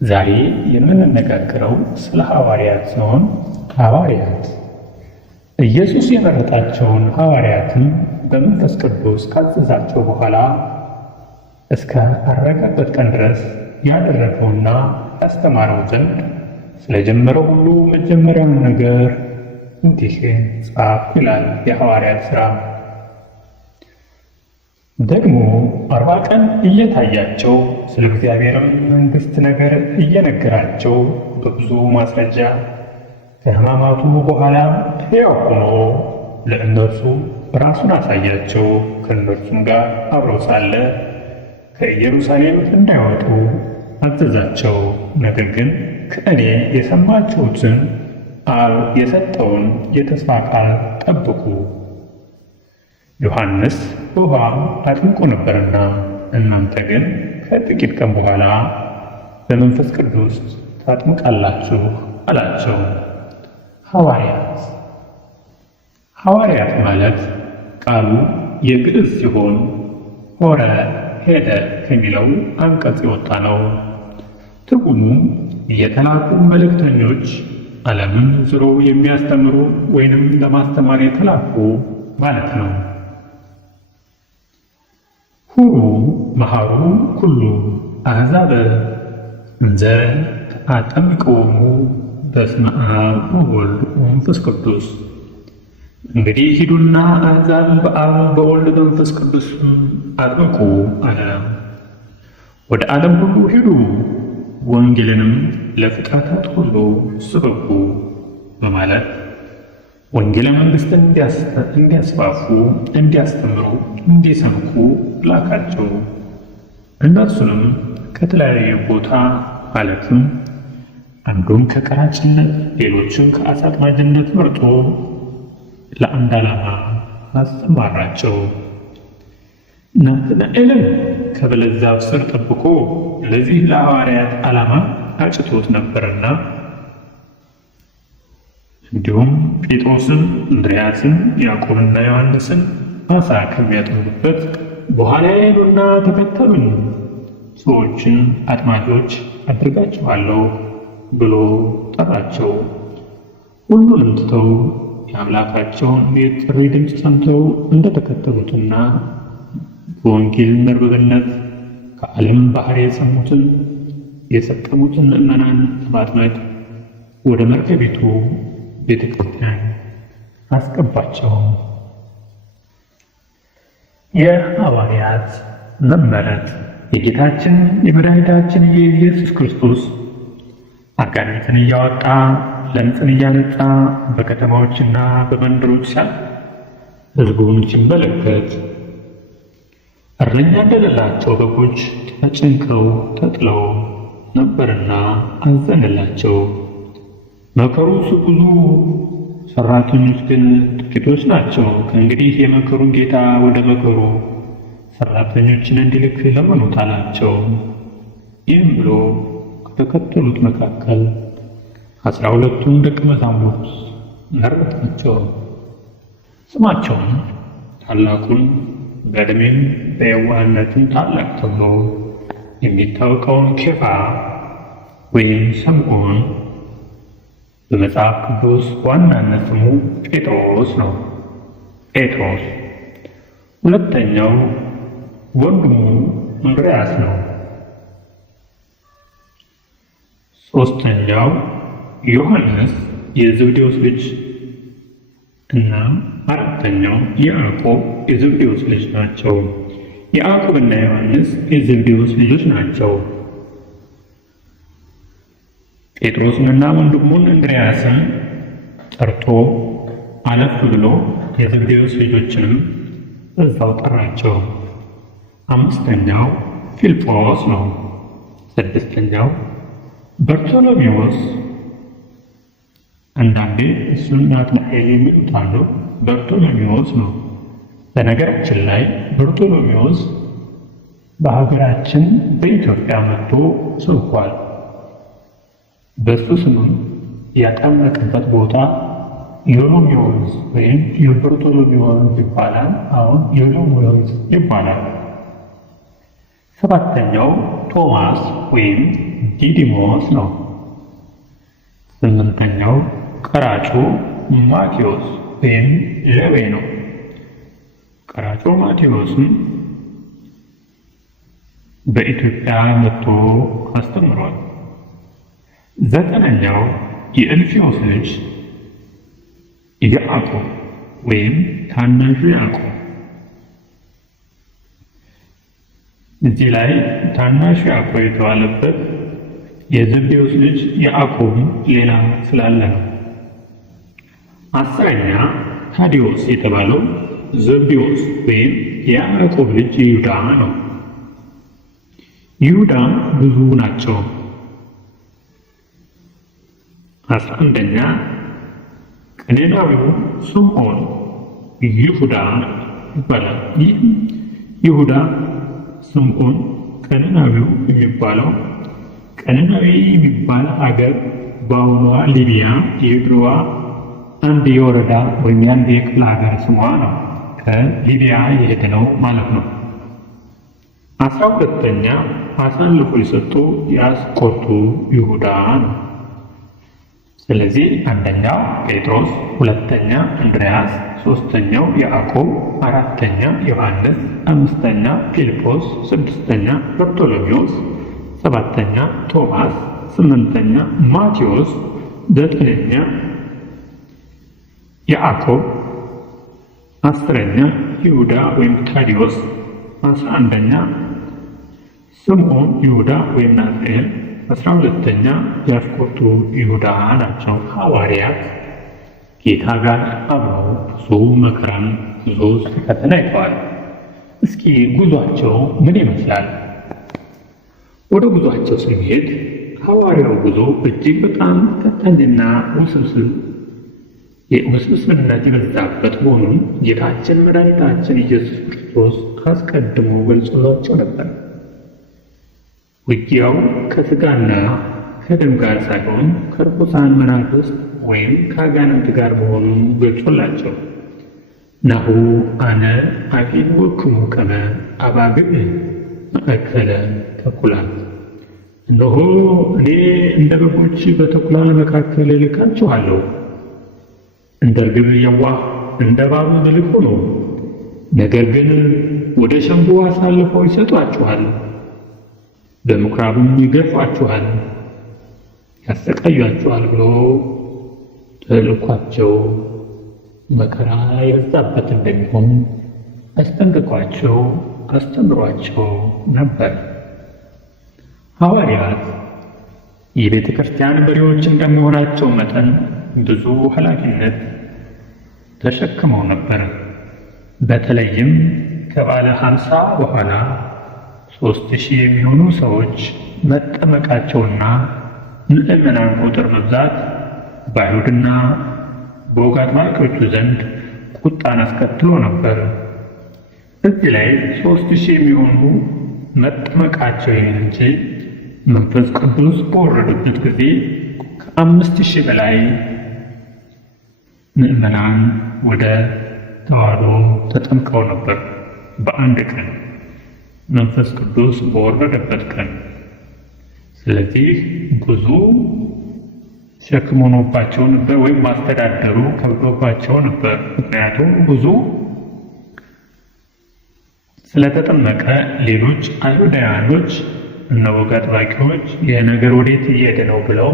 ዛሬ የምንነጋገረው ስለ ሐዋርያት ሲሆን ሐዋርያት ኢየሱስ የመረጣቸውን ሐዋርያትን በመንፈስ ቅዱስ ካዘዛቸው በኋላ እስከ አረገበት ቀን ድረስ ያደረገውና ያስተማረው ዘንድ ስለጀመረው ሁሉ መጀመሪያውን ነገር እንዲህ ጻፍ ይላል የሐዋርያት ሥራ። ደግሞ 40 ቀን እየታያቸው ስለ እግዚአብሔርም መንግሥት ነገር እየነገራቸው በብዙ ማስረጃ ከሕማማቱ በኋላ ሕያው ሆኖ ለእነርሱ ራሱን አሳያቸው። ከእነርሱም ጋር አብረው ሳለ ከኢየሩሳሌም እንዳይወጡ አዘዛቸው። ነገር ግን ከእኔ የሰማችሁትን አብ የሰጠውን የተስፋ ቃል ጠብቁ። ዮሐንስ በውኃ አጥምቆ ነበርና እናንተ ግን ከጥቂት ቀን በኋላ በመንፈስ ቅዱስ ታጥምቃላችሁ አላቸው። ሐዋርያት ማለት ቃሉ የግዕዝ ሲሆን ሆረ ሄደ ከሚለው አንቀጽ የወጣ ነው። ትርጉሙ የተላኩ መልእክተኞች፣ ዓለምን ዞረው የሚያስተምሩ ወይንም ለማስተማር የተላኩ ማለት ነው። ሁሩ መሃሩ ኩሉ አሕዛበ እንዘ አጠምቅዎሙ በስመ አብ ወወልድ ወመንፈስ ቅዱስ። እንግዲህ ሂዱና አሕዛብ በአብ በወልድ በመንፈስ ቅዱስ አጥምቁ አለ። ወደ ዓለም ሁሉ ሂዱ፣ ወንጌልንም ለፍጥረታት ሁሉ ስበኩ በማለት ወንጌለ መንግሥትን እንዲያስፋፉ፣ እንዲያስተምሩ፣ እንዲሰብኩ ላካቸው። እነርሱንም ከተለያየ ቦታ ማለትም አንዱን ከቀራጭነት ሌሎችን ከዓሣ አጥማጅነት መርጦ ለአንድ ዓላማ አሰማራቸው። ናትናኤልን ከበለስ ዛፍ ስር ጠብቆ ለዚህ ለሐዋርያት ዓላማ አጭቶት ነበርና፣ እንዲሁም ጴጥሮስን፣ እንድርያስን፣ ያዕቆብና ዮሐንስን ዓሣ ከሚያጠምዱበት በኋላ ሄዱና ተከተሉኝ፣ ሰዎችን አጥማጆች አድርጋችኋለሁ ብሎ ጠራቸው። ሁሉንም ትተው የአምላካቸውን የጥሪ ድምፅ ሰምተው እንደተከተሉትና በወንጌል መርበብነት ከዓለም ባሕር የሰሙትን የሰጠሙትን ምዕመናን ለማጥመድ ወደ መርከቢቱ ቤተ ክርስቲያን አስገባቸው። የሐዋርያት መመረጥ የጌታችን የመድኃኒታችን የኢየሱስ ክርስቶስ አጋንንትን እያወጣ ለምጽን እያነጻ በከተማዎችና በመንደሮች ሲያልፍ ሕዝቡን ሲመለከት እረኛ እንደሌላቸው በጎች ተጨንቀው ተጥለው ነበርና አዘነላቸው። መከሩ ብዙ፣ ሠራተኞች ግን ጥቂቶች ናቸው። ከእንግዲህ የመከሩን ጌታ ወደ መከሩ ሠራተኞችን እንዲልክ ለመኑት አላቸው። ይህም ብሎ ከተከተሉት መካከል 12ቱን ደቀ መዛሙርት መረጣቸው። ስማቸውም ታላቁን በዕድሜም በየዋህነትም ታላቅ ተብሎ የሚታወቀውን ኬፋ ወይም ስምዖን፣ በመጽሐፍ ቅዱስ ዋናነት ስሙ ጴጥሮስ ነው። ጴጥሮስ። ሁለተኛው ወንድሙ እንድርያስ ነው። ሦስተኛው ዮሐንስ የዘብዴዎስ ልጅ እና አራተኛው ያዕቆብ የዘብዴዎስ ልጅ ናቸው። ያዕቆብና ዮሐንስ የዘብዴዎስ ልጆች ናቸው። ጴጥሮስንና ወንድሙን እንድርያስን ጠርቶ አለፍ ብሎ የዘብዴዎስ ልጆችንም በዛው ጠራቸው። አምስተኛው ፊልጶስ ነው። ስድስተኛው በርቶሎሜዎስ፣ አንዳንዴ እሱን ናትናኤል የሚሉት አሉ። በርቶሎሜዎስ ነው። በነገራችን ላይ በርቶሎሜዎስ በሀገራችን በኢትዮጵያ መጥቶ ሰብኳል። በእሱ ስምም ያጠመቀበት ቦታ የሎሚ ወንዝ ወይም የበርቶሎሜ ወንዝ ይባላል። አሁን የሎሚ ወንዝ ይባላል። 7ኛው ቶማስ ወይም ዲዲሞስ ነው። 8ኛው ቀራጩ ማቴዎስ ወይም ሌዊ ነው። ቀራጩ ማቴዎስም በኢትዮጵያ መጥቶ አስተምሯል። 9ኛው የእልፍዮስ ልጅ ያዕቆብ ወይም ታናሹ ያዕቆብ። እዚህ ላይ ታናሹ ያዕቆብ የተባለበት የዘብዴዎስ ልጅ ያዕቆብ ሌላ ስላለ ነው። 10ኛ ታዲዮስ የተባለው ዘብዴዎስ ወይም የያዕቆብ ልጅ ይሁዳ ነው። ይሁዳ ብዙ ናቸው። 11ኛ ቀነናዊው ስምዖን ይሁዳ ይባላል። ይህ ይሁዳ ስምዖን ቀነናዊው የሚባለው ቀነናዊ የሚባል አገር በአሁኗ ሊቢያ የድሮዋ አንድ የወረዳ ወይም የአንድ የክፍለ ሀገር ስሟ ነው። ከሊቢያ የሄደ ነው ማለት ነው። 12ኛ አሳልፎ የሰጡ የአስቆሮቱ ይሁዳ ነው። ስለዚህ 1ኛው ጴጥሮስ፣ 2ኛ እንድርያስ፣ 3ኛው ያዕቆብ፣ 4ኛ ዮሐንስ፣ 5ኛ ፊልጶስ፣ 6ኛ በርቶሎሜዎስ፣ 7ኛ ቶማስ፣ 8ኛ ማቴዎስ፣ 9ኛ ያዕቆብ፣ 10ኛ ይሁዳ ወይም ታዲዮስ፣ 11ኛ ስምዖን ይሁዳ ወይም ናትናኤል፣ 12ኛ የአስቆሮቱ ይሁዳ ናቸው። ሐዋርያት ጌታ ጋር አብረው ብዙ መከራን ብዙ ፈተና አይተዋል። እስኪ ጉዟቸው ምን ይመስላል? ወደ ጉዟቸው ስንሄድ ሐዋርያው ጉዞ እጅግ በጣም ፈታኝና ውስብስብነት የበዛበት መሆኑን ጌታችን መድኃኒታችን ኢየሱስ ክርስቶስ አስቀድሞ ገልጾላቸው ነበር። ውጊያው ከሥጋና ከደም ጋር ሳይሆን ከርኩሳን መናፍስት ወይም ከአጋንንት ጋር መሆኑን ገልጾላቸው ናሁ አነ አፌንወክሙ ከመ አባግዕ ማእከለ ተኩላት፣ እነሆ እኔ እንደ በጎች በተኩላ መካከል እልካችኋለሁ። እንደ ርግብ የዋህ እንደ እባብ ብልህ ሁኑ፣ ነገር ግን ወደ ሸንጎ አሳልፈው ይሰጧችኋል፣ በምኵራብም ይገርፏችኋል፣ ያሰቃያችኋል ብሎ ተልኳቸው መከራ የበዛበት እንደሚሆን አስጠንቅቋቸው አስተምሯቸው ነበር። ሐዋርያት የቤተ ክርስቲያን መሪዎች እንደመሆናቸው መጠን ብዙ ኃላፊነት ተሸክመው ነበር። በተለይም ከበዓለ ኀምሳ በኋላ 3000 የሚሆኑ ሰዎች መጠመቃቸውና ምዕመናን ቁጥር መብዛት በአይሁድና በወግ አጥባቂዎቹ ዘንድ ቁጣን አስከትሎ ነበር። እዚህ ላይ 3000 የሚሆኑ መጠመቃቸው ይሁን እንጂ መንፈስ ቅዱስ በወረደበት ጊዜ ከ5000 በላይ ምዕመናን ወደ ተዋሕዶ ተጠምቀው ነበር። በአንድ ቀን መንፈስ ቅዱስ በወረደበት ቀን። ስለዚህ ብዙ ሸክም ሆኖባቸው ነበር፣ ወይም ማስተዳደሩ ከብዶባቸው ነበር። ምክንያቱም ብዙ ስለተጠመቀ ሌሎች አይሁዳውያኖች እነ ወግ አጥባቂዎች ይህ ነገር ወዴት እየሄደ ነው ብለው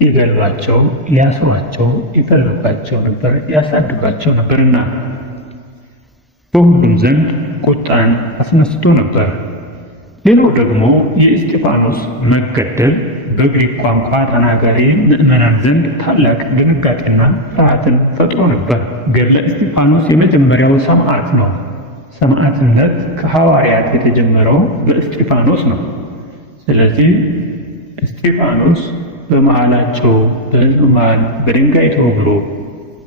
ይገሏቸው፣ ሊያስሯቸው ይፈልጓቸው ነበር፣ ያሳድዷቸው ነበርና በሁሉም ዘንድ ቁጣን አስነስቶ ነበር። ሌላው ደግሞ የእስጢፋኖስ መገደል በግሪክ ቋንቋ ተናጋሪ ምዕመናን ዘንድ ታላቅ ድንጋጤና ፍርሃትን ፈጥሮ ነበር። ገድለ እስጢፋኖስ የመጀመሪያው ሰማዕት ነው። ሰማዕትነት ከሐዋርያት የተጀመረው በእስጢፋኖስ ነው። ስለዚህ እስጢፋኖስ በመሃላቸው በሕዝብ መሃል በድንጋይ ተወግሮ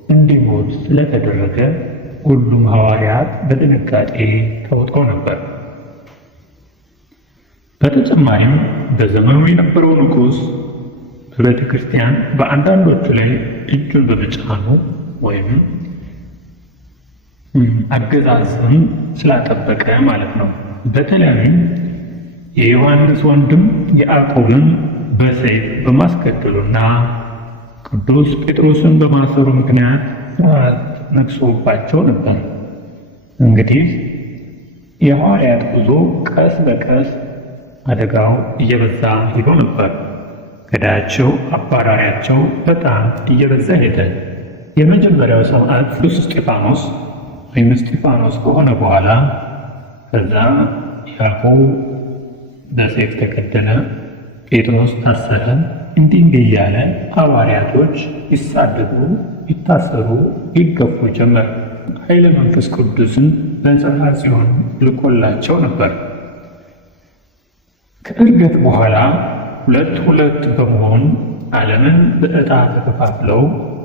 እንዲሞት ስለተደረገ ሁሉም ሐዋርያት በድንጋጤ ተውጠው ነበር። በተጨማሪም በዘመኑ የነበረው ንጉሥ በቤተ ክርስቲያን በአንዳንዶቹ ላይ እጁን በመጫኑ ወይም አገዛዝን ስላጠበቀ ማለት ነው። በተለይም የዮሐንስ ወንድም ያዕቆብን በሰይፍ በማስገደሉና ቅዱስ ጴጥሮስን በማሰሩ ምክንያት ፍርሃት ነግሶባቸው ነበር። እንግዲህ የሐዋርያት ጉዞ ቀስ በቀስ አደጋው እየበዛ ሄዶ ነበር። ገዳያቸው፣ አባራሪያቸው በጣም እየበዛ ሄደ። የመጀመሪያው ሰማዕት ቅዱስ እስጢፋኖስ ከሆነ በኋላ ከዛ ያዕቆብ በሰይፍ ተገደለ፣ ጴጥሮስ ታሰረ። እንዲህ እያለ ሐዋርያቶች ይሳደዱ፣ ይታሰሩ፣ ይገፉ ጀመር። ኃይለ መንፈስ ቅዱስን በጽርሐ ጽዮን ልኮላቸው ነበር። ከዕርገት በኋላ ሁለት በመሆን ዓለምን በዕጣ ተከፋፍለው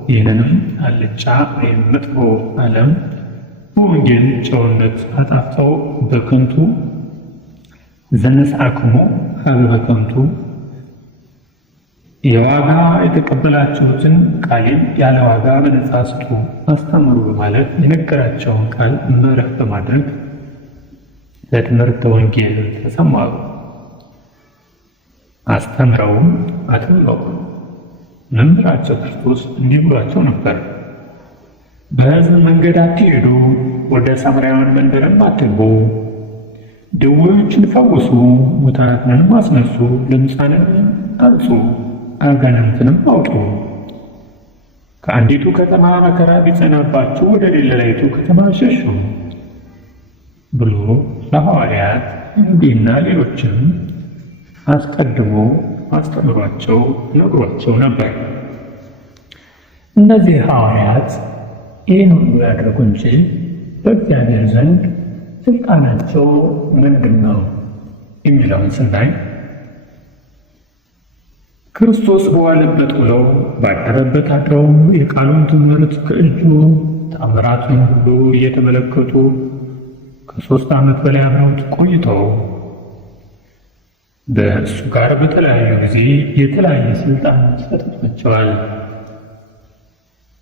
ይህንንም አልጫ ወይም መጥፎ ዓለም በወንጌል ጨውነት አጣፍተው በከንቱ ዘነስአክሙ ሀበ በከንቱ የዋጋ የተቀበላችሁትን ቃሌን ያለ ዋጋ በነጻ ስጡ አስተምሩ በማለት የነገራቸውን ቃል መርህ በማድረግ ለትምህርተ ወንጌል ተሰማሩ። አስተምረውም አጥምቀው መምህራቸው ክርስቶስ እንዲህ ብሏቸው ነበር። በሕዝብ መንገድ አትሄዱ፣ ወደ ሳምራውያን መንደርም አትግቡ። ድውዮችን ፈውሱ፣ ሙታንንም አስነሱ፣ ለምጻንም አንጹ፣ አጋንንትንም አውጡ። ከአንዲቱ ከተማ መከራ ቢጸናባችሁ ወደ ሌላይቱ ከተማ ሸሹ ብሎ ለሐዋርያት እንዲህና ሌሎችም አስቀድሞ አስተምሯቸው ነግሯቸው ነበር። እነዚህ ሐዋርያት ይህን ሁሉ ያደረጉ እንጂ በእግዚአብሔር ዘንድ ስልጣናቸው ምንድን ነው የሚለውን ስናይ ክርስቶስ በዋለበት ውለው ባደረበት አድረው የቃሉን ትምህርት ከእጁ ተአምራቱን ሁሉ እየተመለከቱ ከ3 ዓመት በላይ አብረውት ቆይተው በእሱ ጋር በተለያዩ ጊዜ የተለያየ ስልጣን ሰጥቷቸዋል።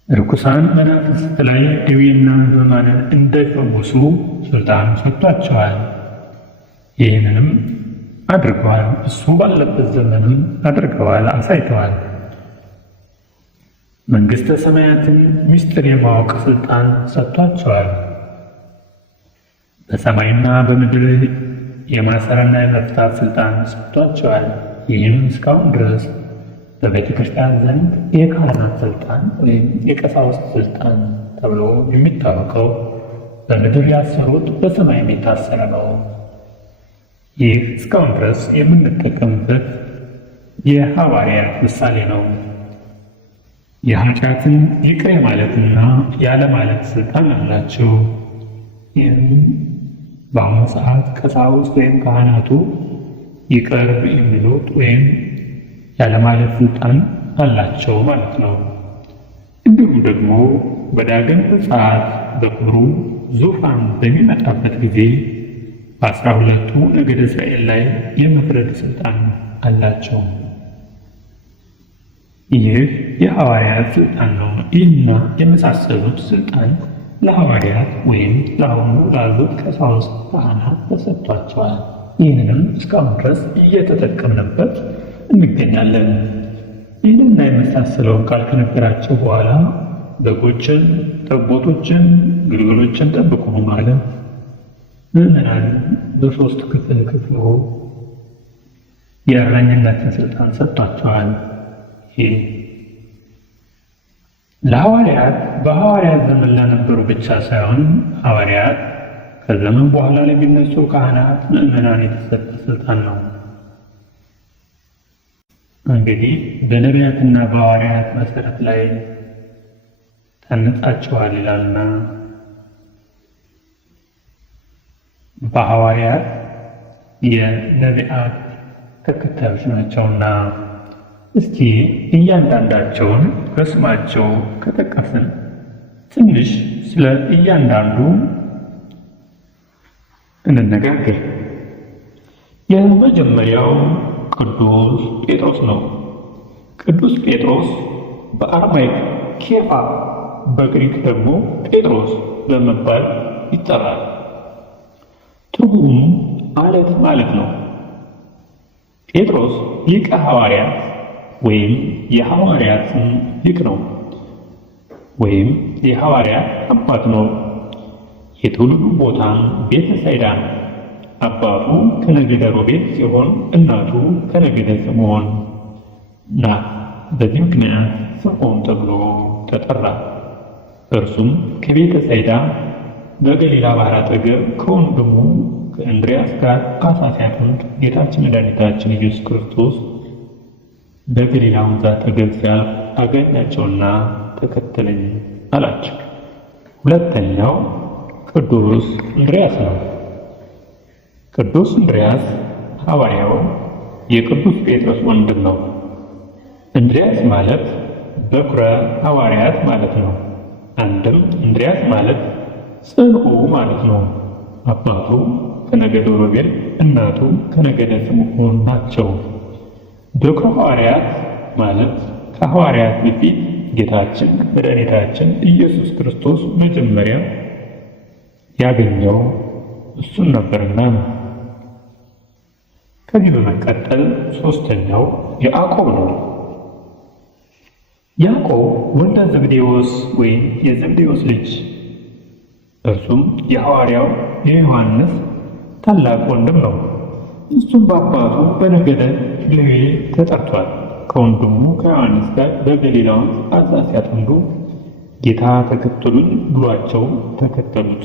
ርኩሳን መናፍስት ላይ ደዌና ሕማማንን እንዳይፈውሱ ስልጣን ሰጥቷቸዋል። ይህንንም አድርገዋል። እሱ ባለበት ዘመንም አድርገዋል፣ አሳይተዋል። መንግሥተ ሰማያትን ምስጢር የማወቅ ስልጣን ሰጥቷቸዋል። በሰማይና በምድር የማሰርና የመፍታት ስልጣን ሰጥቷቸዋል። ይህም እስካሁን ድረስ በቤተ ክርስቲያን ዘንድ የካህናት ስልጣን ወይም የቀሳውስት ስልጣን ተብሎ የሚታወቀው በምድር ያሰሩት በሰማይ የታሰረ ነው። ይህ እስካሁን ድረስ የምንጠቀምበት የሐዋርያት ምሳሌ ነው። የኃጢአትን ይቅር የማለትና ያለማለት ስልጣን አላቸው። ይህም በአሁኑ ሰዓት ቀሳውስት ወይም ካህናቱ ይቅር የሚሉት ወይም ያለማለት ስልጣን አላቸው ማለት ነው። እንዲሁም ደግሞ በዳግም ምጽአት በክብሩ ዙፋን በሚመጣበት ጊዜ በ12ቱ ነገደ እስራኤል ላይ የመፍረድ ስልጣን አላቸው። ይህ የሐዋርያት ስልጣን ነው። ይህና የመሳሰሉት ስልጣን ለሐዋርያት ወይም ለአሁኑ ላሉት ቀሳውስት ካህናት ተሰጥቷቸዋል። ይህንንም እስካሁን ድረስ እየተጠቀምንበት እንገኛለን። ይህንና የመሳሰለውን ቃል ከነገራቸው በኋላ በጎችን፣ ጠቦቶችን፣ ግልገሎችን ጠብቁ ማለት ምዕመናን በ3 ክፍል ከፍሎ የእረኝነትን ስልጣን ሰጥቷቸዋል። ይህ ለሐዋርያት በሐዋርያት ዘመን ለነበሩ ብቻ ሳይሆን ሐዋርያት ከዘመን በኋላ ለሚነሱ ካህናት፣ ምዕመናን የተሰጠ ስልጣን ነው። እንግዲህ በነቢያትና በሐዋርያት መሰረት ላይ ታንጻችኋል ይላልና በሐዋርያት የነቢያት ተከታዮች ናቸውና እስኪ እያንዳንዳቸውን በስማቸው ከጠቀስን ትንሽ ስለ እያንዳንዱ እንነጋገር። የመጀመሪያው ቅዱስ ጴጥሮስ ነው። ቅዱስ ጴጥሮስ በአርማይክ ኬፋ፣ በግሪክ ደግሞ ጴጥሮስ በመባል ይጠራል። ትርጉሙ አለት ማለት ነው። ጴጥሮስ ሊቀ ሐዋርያት ወይም የሐዋርያት ሊቅ ነው፣ ወይም የሐዋርያት አባት ነው። የትውልዱ ቦታም ቤተ ሳይዳ ነው። አባቱ ከነገደ ሮቤል ሲሆን እናቱ ከነገደ ስምዖን ናት። በዚህ ምክንያት ስምዖን ተብሎ ተጠራ። እርሱም ከቤተ ሳይዳ በገሊላ ባህር አጠገብ ከወንድሙ ከእንድርያስ ጋር ዓሣ ሲያጠምድ ጌታችን መድኃኒታችን ኢየሱስ ክርስቶስ በገሊላ ወንዝ አጠገብ ሲያልፍ አገኛቸውና ተከተለኝ አላቸው። ሁለተኛው ቅዱስ እንድርያስ ነው። ቅዱስ እንድርያስ ሐዋርያው የቅዱስ ጴጥሮስ ወንድም ነው። እንድርያስ ማለት በኵረ ሐዋርያት ማለት ነው። አንድም እንድርያስ ማለት ጽንዑ ማለት ነው። አባቱ ከነገደ ሮቤል እናቱ ከነገደ ስምዖን ናቸው። በኵረ ሐዋርያት ማለት ከሐዋርያት በፊት ጌታችን መድኃኒታችን ኢየሱስ ክርስቶስ መጀመሪያ ያገኘው እሱን ነበርና ነው። ከዚህ በመቀጠል ሦስተኛው ያዕቆብ ነው። ያዕቆብ ወልደ ዘብዴዎስ ወይም የዘብዴዎስ ልጅ፣ እርሱም የሐዋርያው የዮሐንስ ታላቅ ወንድም ነው። እሱም በአባቱ በነገደ ሌዊ ተጠርቷል። ከወንድሙ ከዮሐንስ ጋር በገሊላ ወንዝ ዓሣ ሲያጠምዱ ጌታ ተከተሉኝ ብሏቸው ተከተሉት።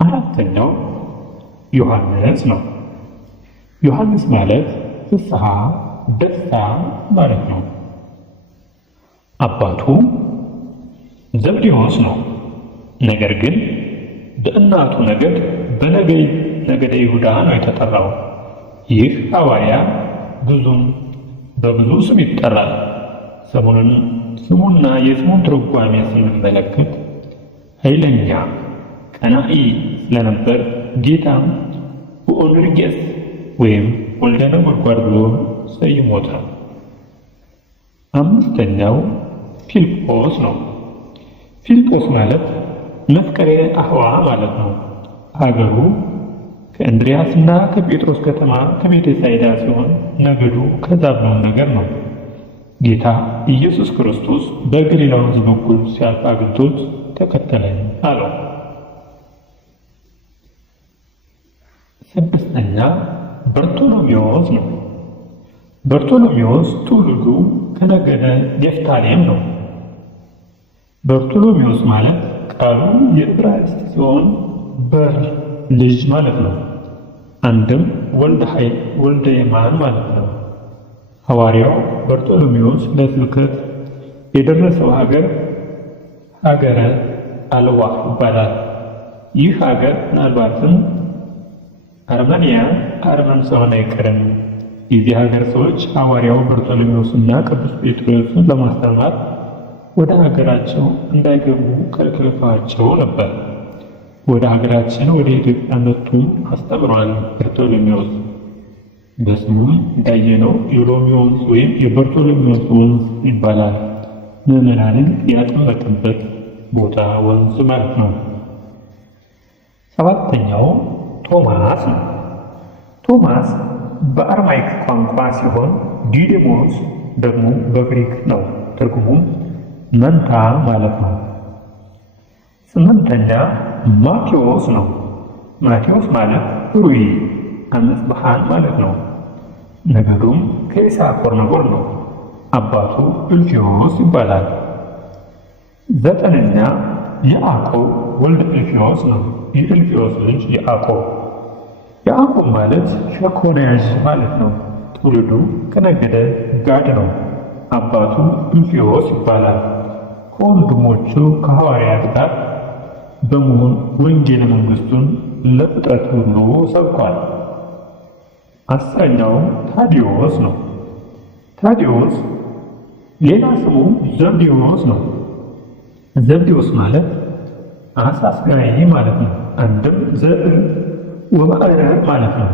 አራተኛው ዮሐንስ ነው። ዮሐንስ ማለት ፍስሐ ደስታ ማለት ነው። አባቱ ዘብዴዎስ ነው። ነገር ግን በእናቱ ነገድ በነገደ ይሁዳ ነው የተጠራው። ይህ ሐዋርያ በብዙ ስም ይጠራል። ስሙና የስሙን ትርጓሜ ስንመለከት ኃይለኛ ቀናኢ ስለነበር ጌታም ቦአኔርጌስ ወይም ወልደ ነጎድጓድ ብሎ ሰይሞታል። አምስተኛው ፊልጶስ ነው። ፊልጶስ ማለት መፍቀሬ አህዋ ማለት ነው። ሀገሩ ከእንድርያስና ከጴጥሮስ ከተማ ከቤተ ሳይዳ ሲሆን ነገዱ ከዛብሎን ነገር ነው። ጌታ ኢየሱስ ክርስቶስ በገሊላ ወንዝ በኩል ሲያልፍ አግኝቶት ተከተለኝ አለው። ስድስተኛ በርቶሎሜዎስ ነው። በርቶሎሜዎስ ትውልዱ ከነገደ ንፍታሌም ነው። በርቶሎሜዎስ ማለት ቃሉ የዕብራይስጥ ሲሆን በር ልጅ ማለት ነው። አንድም ወልደ ኃይል ወልደ የማን ማለት ነው። ሐዋርያው በርቶሎሜዎስ ለስብከት የደረሰው ሀገረ አልዋ ይባላል። ይህ ሀገር ምናልባትም አርመን ሳይሆን አይቀርም። የዚህ ሀገር ሰዎች ሐዋርያው በርቶሎሜዎስና ቅዱስ ጴጥሮስን ለማስተማር ወደ ሀገራቸው እንዳይገቡ ከልክለዋቸው ነበር። ወደ ሀገራችን ወደ ኢትዮጵያ መጥቶ አስተምሯል። በርቶሎሜዎስ በስሙም እንዳየነው የሎሚ ወንዝ ወይም የበርቶሎሜዎስ ወንዝ ይባላል። ምዕመናንን ያጠመቀበት ቦታ ወንዝ ማለት ነው። ሰባተኛው ቶማስ ነው። ቶማስ በአርማይክ ቋንቋ ሲሆን ዲዲሞስ ደግሞ በግሪክ ነው። ትርጉሙም መንታ ማለት ነው። ስምንተኛ ማቴዎስ ነው። ማቴዎስ ማለት ሩይ አመጽብሃን ማለት ነው። ነገዱም ከይሳኮር ነገድ ነው። አባቱ እልፍዮስ ይባላል። ዘጠነኛ ያዕቆብ ወልደ እልፍዮስ ነው። የእልፍዮስ ልጅ ያዕቆብ ማለት ሸኮና ያዥ ማለት ነው። ትውልዱ ከነገደ ጋድ ነው። አባቱ እልፍዮስ ይባላል። ከወንድሞቹ ከሐዋርያት ጋር በመሆን ወንጌለ መንግሥቱን ለፍጥረት ሁሉ ሰብኳል። አስረኛው ታዲዮስ ነው። ታዲዮስ ሌላ ስሙ ዘብዴዎስ ነው። ዘብዴዎስ ማለት ዓሣ አስጋሪ ማለት ነው። አንድም ዘብዕ ወማዕረግ ማለት ነው።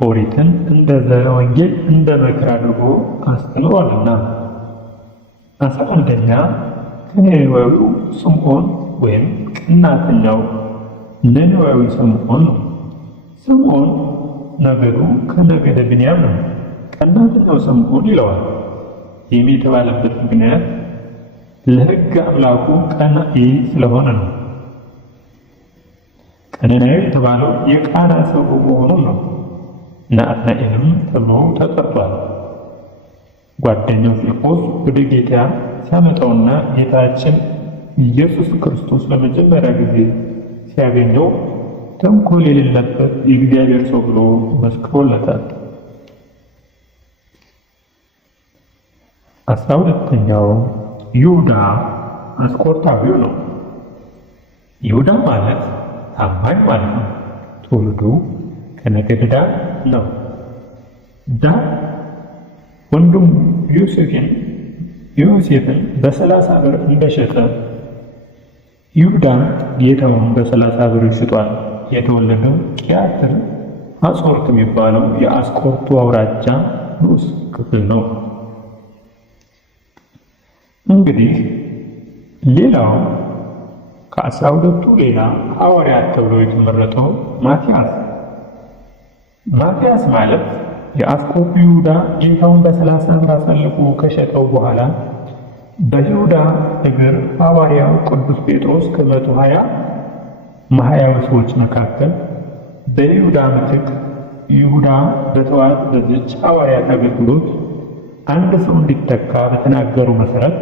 ኦሪትን እንደ ዘረ ወንጌል እንደ ምክር አድርጎ አስተምሯልና። 11ኛ ከነነዌው ስምዖን ወይም ቀናተኛው ነነዌዊ ስምዖን ነው። ስምዖን ነገዱ ከነገደ ብንያም ነው። ቀናተኛው ስምዖን ይለዋል። ይህም የተባለበት ምክንያት ለሕግ አምላኩ ቀናኢ ስለሆነ ነው። ቀነናዊ የተባለው የቃና ሰው መሆኑ ነው። ናትናኤልም ተብሎ ተጠርቷል። ጓደኛው ፊልጶስ ወደ ጌታ ሲያመጣውና ጌታችን ኢየሱስ ክርስቶስ ለመጀመሪያ ጊዜ ሲያገኘው ተንኮል የሌለበት የእግዚአብሔር ሰው ብሎ መስክሮለታል። 12ኛው ይሁዳ አስቆሮታዊው ነው። ይሁዳ ማለት ታማኝ ማለት ነው። ትውልዱ ከነገደ ዳን ነው። ዳን ወንድሙ ዮሴፍን በ30 ብር እንደሸጠ ይሁዳም ጌታውን በ30 ብር ሽጧል። የተወለደው ቂያትር አጾርት የሚባለው የአስቆርቱ አውራጃ ንዑስ ክፍል ነው። እንግዲህ ሌላው ከ12ቱ ሌላ ሐዋርያት ተብሎ የተመረጠው ማትያስ ማለት የአስቆሮቱ ይሁዳ ጌታውን በ30 ብር አሳልፎ ከሸጠው በኋላ በይሁዳ እግር ሐዋርያው ቅዱስ ጴጥሮስ ከ120 ማህያዊ ሰዎች መካከል በይሁዳ ምትክ ይሁዳ በጠዋት በዚች ሐዋርያት አገልግሎት አንድ ሰው እንዲተካ በተናገሩ መሰረት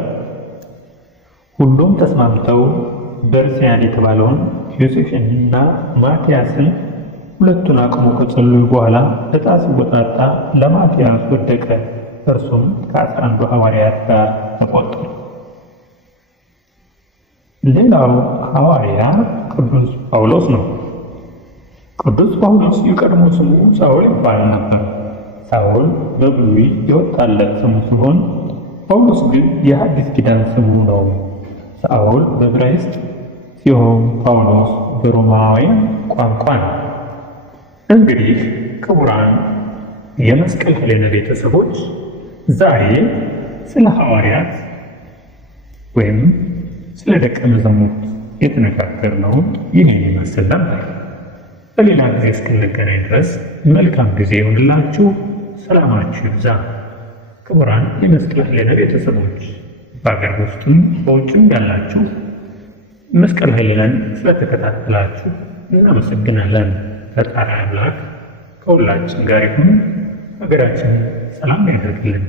ሁሉም ተስማምተው በርስያን የተባለውን ዮሴፍንና ማትያስን ሁለቱን አቅሞ ከጸለዩ በኋላ ዕጣ ሲወጣጣ ለማትያስ ወደቀ። እርሱም ከ11 ሐዋርያት ጋር ተቆጠረ። ሌላው ሐዋርያ ቅዱስ ጳውሎስ ነው። ቅዱስ ጳውሎስ የቀድሞ ስሙ ሳውል ይባል ነበር። ሳውል በብሉይ የወጣለት ስሙ ሲሆን ጳውሎስ ግን የሐዲስ ኪዳን ስሙ ነው። ሳውል በዕብራይስጥ ሲሆን ጳውሎስ በሮማውያን ቋንቋ ነው። እንግዲህ ክቡራን የመስቀል ኅሊና ቤተሰቦች ዛሬ ስለ ሐዋርያት ወይም ስለ ደቀ መዛሙርት የተነጋገርነው ይህን ይመስል ነበር። በሌላ ጊዜ እስክንገናኝ ድረስ መልካም ጊዜ ይሁንላችሁ። ሰላማችሁ ይብዛ። ክቡራን የመስቀል ኅሊና ቤተሰቦች በአገር ውስጥም በውጭም ያላችሁ መስቀል ኅሊናን ስለተከታተላችሁ እናመሰግናለን። ፈጣሪ አምላክ ከሁላችን ጋር ይሁን። ሀገራችን ሰላም ያደርግልን።